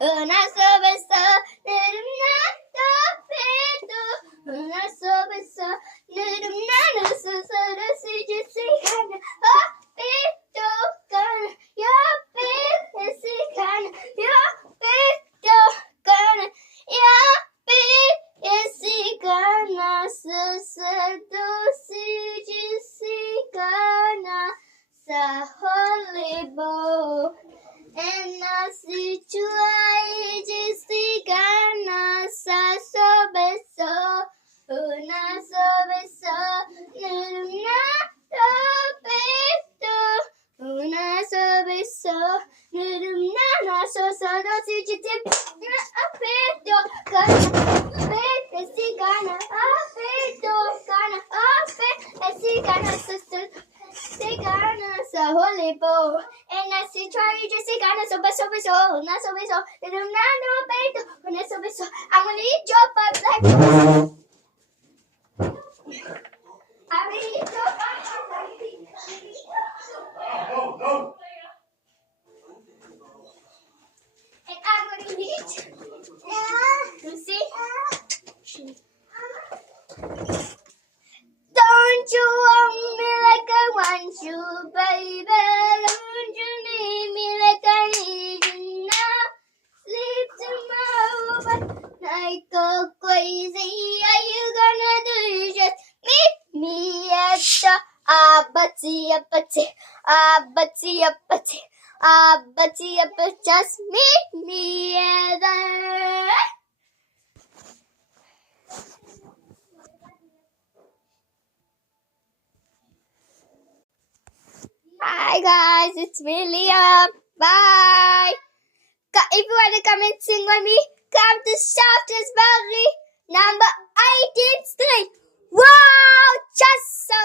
Una sobeso, nerumnando pedo. Una sobeso, nerumnando sosoro sujisikan. Oh, pedo kan, yo pesikan, yo pedo kan, yo pesikan. Sosoro sujisikan sa holibo. And nasi cuai jisigana sa sobeso, una sobeso, nuna topeto, una sobeso, nuna na sosoro sujitip, apeto, kana, ape, sigana, apeto, kana, ape, sigana, sigana, sa holibo. And I see try you just say gonna so not so little nano beto when I so I'm gonna eat your butt like I'm gonna eat your butt no. And I'm gonna eat you see don't you want me like I want you, baby? Don't you need me like I need you now? Sleep tomorrow, but I go crazy. Are you gonna do? Just meet me at the just meet me at the. Hi guys, it's me Liam. Bye. If you want to come and sing with me, come to Shaftesbury Valley, number 18th Street. Wow, just so